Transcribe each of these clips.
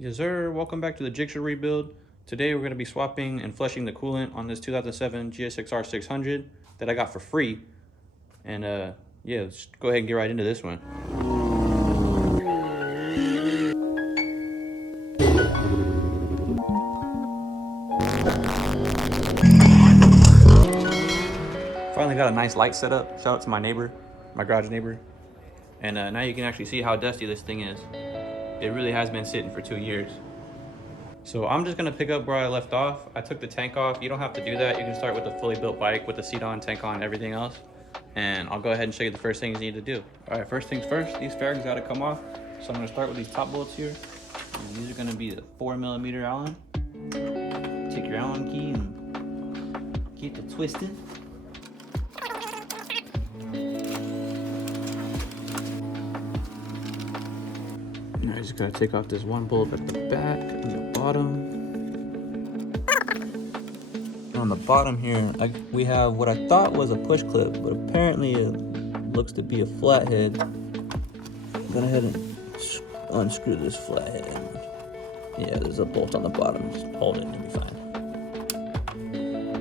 Yes sir, welcome back to the Jigsaw rebuild. Today we're going to be swapping and flushing the coolant on this 2007 GSXR 600 that I got for free. And yeah, let's go ahead and get right into this one. Finally got a nice light set up. Shout out to my neighbor, my garage neighbor. And now you can actually see how dusty this thing is. It really has been sitting for 2 years. So I'm just gonna pick up where I left off. I took the tank off. You don't have to do that. You can start with a fully built bike with the seat on, tank on, everything else. And I'll go ahead and show you the first things you need to do. All right, first things first, these fairings gotta come off. So I'm gonna start with these top bolts here. And these are gonna be the 4mm Allen. Take your Allen key and get it twisted. Now I just gotta take off this one bolt at the back and the bottom. On the bottom here, we have what I thought was a push clip, but apparently it looks to be a flathead. Go ahead and unscrew this flathead. Yeah, there's a bolt on the bottom. Just hold it and it'll be fine.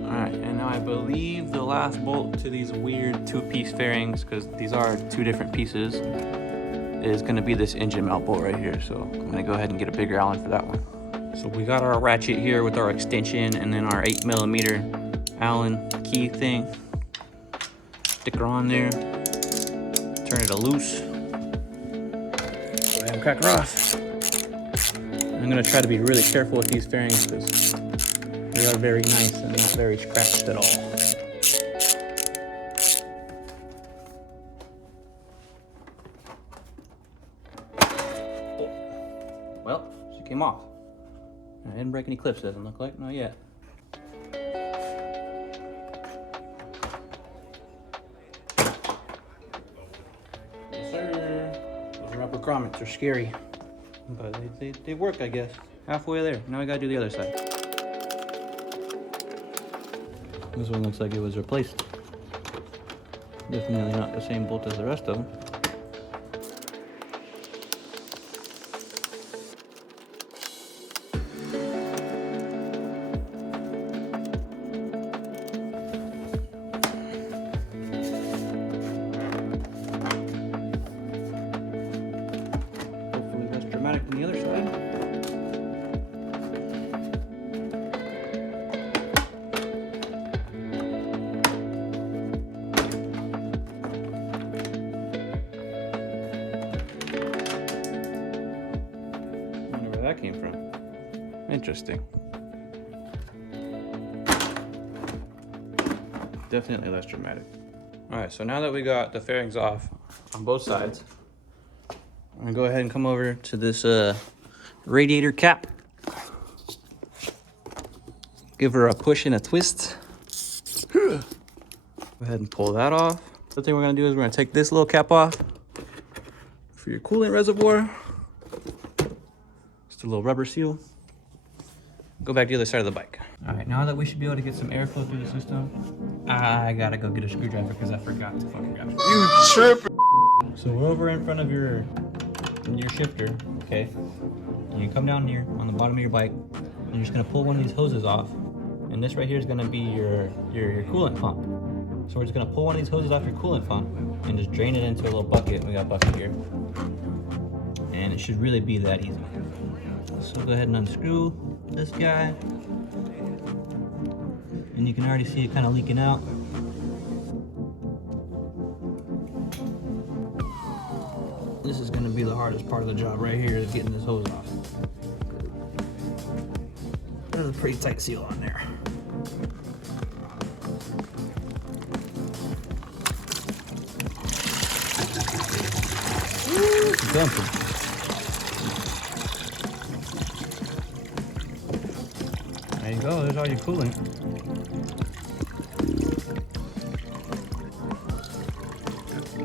All right, and now I believe the last bolt to these weird two-piece fairings, because these are two different pieces, is gonna be this engine mount bolt right here. So I'm gonna go ahead and get a bigger Allen for that one. So we got our ratchet here with our extension and then our 8mm Allen key thing. Stick her on there, turn it loose. Go ahead and crack her off. I'm gonna try to be really careful with these fairings because they are very nice and not very scratched at all. Well, she came off. I didn't break any clips, doesn't look like. Not yet. Yes, sir. Those rubber grommets are scary. But they work, I guess. Halfway there. Now I gotta do the other side. This one looks like it was replaced. Definitely not the same bolt as the rest of them. Hopefully less dramatic than the other side. That came from. Interesting. Definitely less dramatic. All right, so now that we got the fairings off on both sides, I'm gonna go ahead and come over to this radiator cap. Give her a push and a twist. Go ahead and pull that off. The thing we're gonna do is we're gonna take this little cap off for your coolant reservoir. Just a little rubber seal. Go back to the other side of the bike. All right, now that we should be able to get some airflow through the system, I gotta go get a screwdriver because I forgot to fucking grab it. You tripping? So we're over in front of your shifter, okay? And you come down here on the bottom of your bike, and you're just gonna pull one of these hoses off. And this right here is gonna be your coolant pump. So we're just gonna pull one of these hoses off your coolant pump and just drain it into a little bucket. We got a bucket here. And it should really be that easy. So go ahead and unscrew this guy. And you can already see it kind of leaking out. This is gonna be the hardest part of the job right here, is getting this hose off. There's a pretty tight seal on there. It's dumping. There you go, there's all your coolant.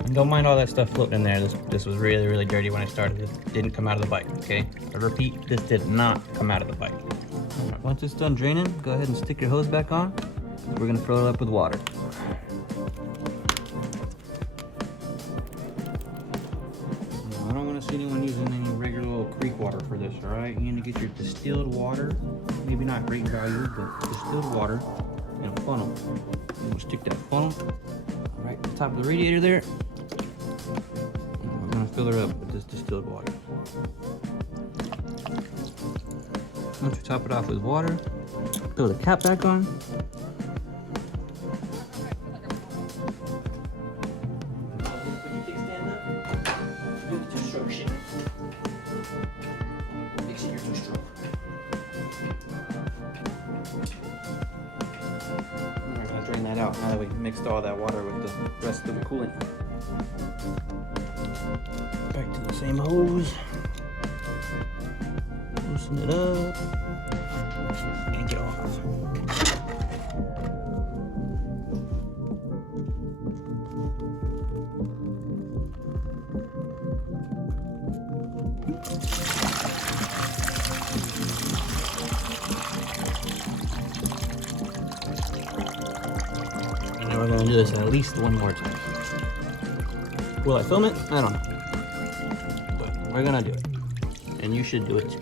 And don't mind all that stuff floating in there. This was really, really dirty when I started. It didn't come out of the bike, okay? I repeat, this did not come out of the bike. All right, once it's done draining, go ahead and stick your hose back on. We're gonna fill it up with water. I don't wanna see anyone using any regular old creek water for this, all right? You need to get your distilled water, maybe not great value, but distilled water in a funnel. And we'll stick that funnel right at the top of the radiator there. And we're gonna fill her up with this distilled water. Once you top it off with water, throw the cap back on. We're gonna drain that out now that we mixed all that water with the rest of the coolant. Back to the same hose. Loosen it up. Yank it off. And then we're gonna do this at least one more time. Will I film it? I don't know. But we're gonna do it. And you should do it too.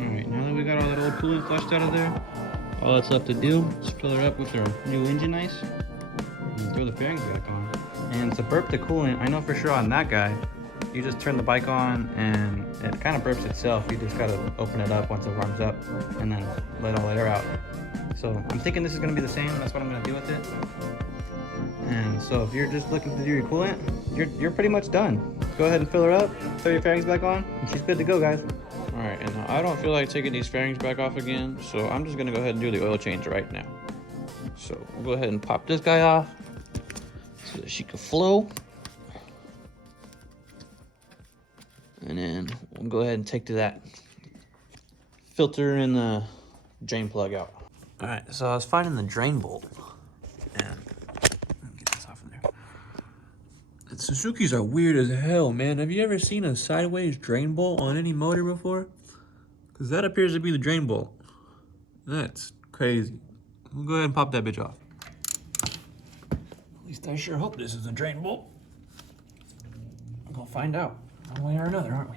Alright, now that we got all that old coolant flushed out of there, all that's left to do is fill her up with our new engine ice and throw the fairings back on. And to burp the coolant, I know for sure on that guy, you just turn the bike on and it kind of burps itself. You just gotta open it up once it warms up and then let all the air out. So I'm thinking this is gonna be the same. That's what I'm gonna do with it. And so if you're just looking to do your coolant, you're pretty much done. Go ahead and fill her up, throw your fairings back on, and she's good to go, guys. All right, and now I don't feel like taking these fairings back off again, so I'm just gonna go ahead and do the oil change right now. So we'll go ahead and pop this guy off so that she can flow. And then we'll go ahead and take to that filter and the drain plug out. All right, so I was finding the drain bolt, and get this off in there. And Suzuki's are weird as hell, man. Have you ever seen a sideways drain bolt on any motor before? Because that appears to be the drain bolt. That's crazy. We'll go ahead and pop that bitch off. At least I sure hope this is a drain bolt. We're gonna find out one way or another, aren't we?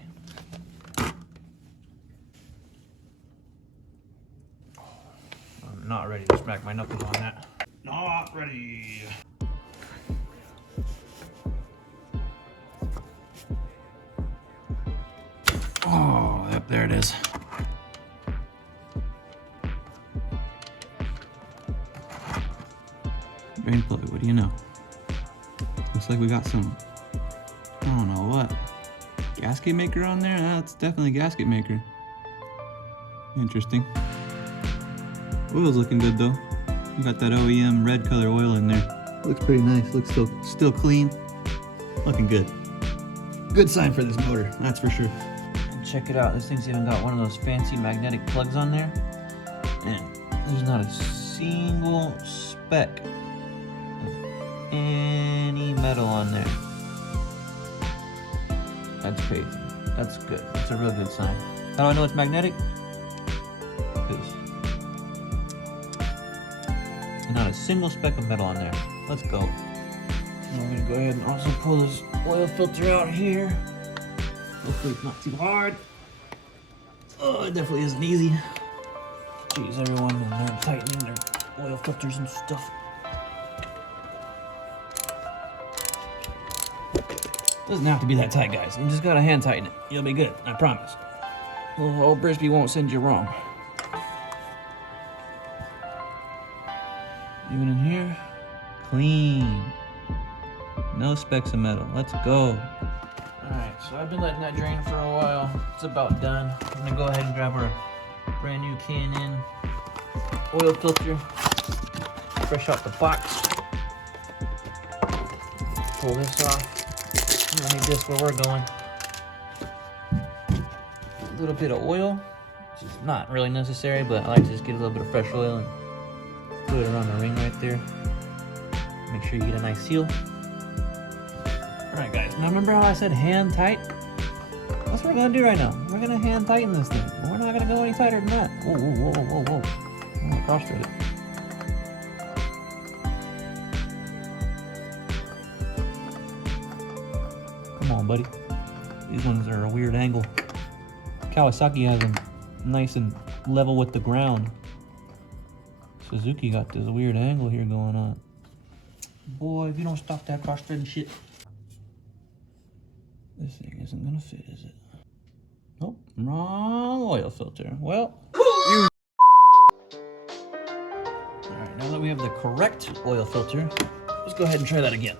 I'm not ready to smack my knuckles on that. Not ready. Oh, yep, there it is. Drain plug, what do you know? Looks like we got some, I don't know what, gasket maker on there? That's definitely a gasket maker. Interesting. Oil's looking good though. We got that OEM red color oil in there. Looks pretty nice, looks still clean. Looking good. Good sign for this motor, that's for sure. And check it out, this thing's even got one of those fancy magnetic plugs on there. And there's not a single speck of any metal on there. That's crazy. That's good. That's a real good sign. How do I know it's magnetic? Because not a single speck of metal on there. Let's go. And I'm gonna go ahead and also pull this oil filter out here. Hopefully it's not too hard. Oh, it definitely isn't easy. Jeez, everyone, and they're tightening their oil filters and stuff. Doesn't have to be that tight, guys. You just gotta hand tighten it. You'll be good, I promise. Well, old Brispy won't send you wrong. Even in here, clean. No specks of metal. Let's go. Alright, so I've been letting that drain for a while. It's about done. I'm gonna go ahead and grab our brand new K&N oil filter. Fresh out the box. Pull this off. I need this where we're going. A little bit of oil, which is not really necessary, but I like to just get a little bit of fresh oil and put it around the ring right there. Make sure you get a nice seal. Alright guys, now remember how I said hand tight? That's what we're gonna do right now. We're gonna hand tighten this thing. We're not gonna go any tighter than that. Whoa, whoa, whoa, whoa, whoa. I'm gonna cross-thread it. Come on, buddy. These ones are a weird angle. Kawasaki has them nice and level with the ground. Suzuki got this weird angle here going on. Boy, if you don't stop that cross-threading shit. This thing isn't gonna fit, is it? Nope, wrong oil filter. Well, alright, now that we have the correct oil filter, let's go ahead and try that again.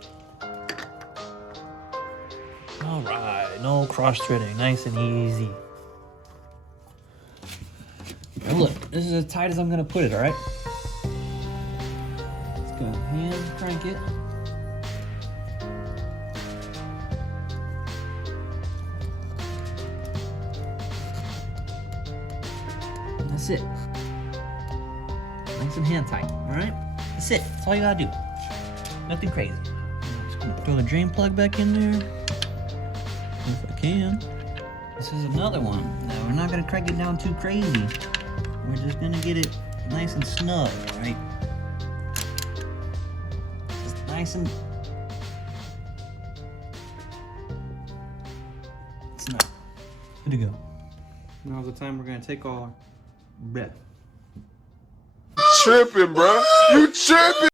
Alright, no cross-threading, nice and easy. Now look, this is as tight as I'm gonna put it, alright? Let's go hand crank it. That's it. Nice and hand tight, alright? That's it. That's all you gotta do. Nothing crazy. I'm just gonna throw the drain plug back in there. If I can. This is another one. Now, we're not gonna crank it down too crazy. We're just gonna get it nice and snug, right? Just nice and snug. Good to go. Now's the time we're gonna take our breath. Tripping, bro. You tripping.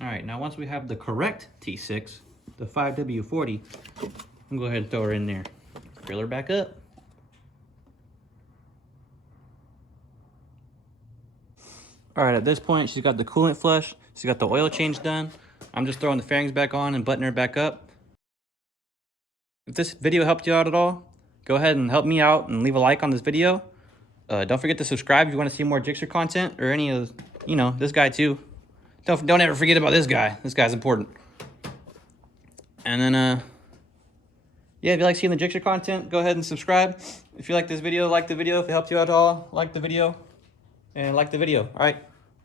All right, now once we have the correct T6, the 5W40, I'm gonna go ahead and throw her in there. Fill her back up. All right, at this point, she's got the coolant flush. She's got the oil change done. I'm just throwing the fairings back on and buttoning her back up. If this video helped you out at all, go ahead and help me out and leave a like on this video. Don't forget to subscribe if you want to see more Gixxer content or any of, you know, this guy too. Don't ever forget about this guy. This guy's important. And then, yeah, if you like seeing the Gixxer content, go ahead and subscribe. If you like this video, like the video. If it helped you out at all, like the video. And like the video. All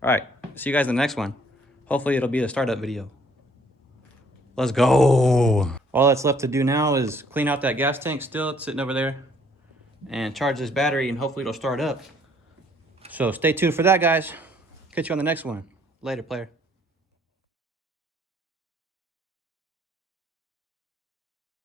right. See you guys in the next one. Hopefully it'll be a startup video. Let's go. All that's left to do now is clean out that gas tank still. It's sitting over there. And charge this battery, and hopefully it'll start up. So stay tuned for that, guys. Catch you on the next one. Later, player.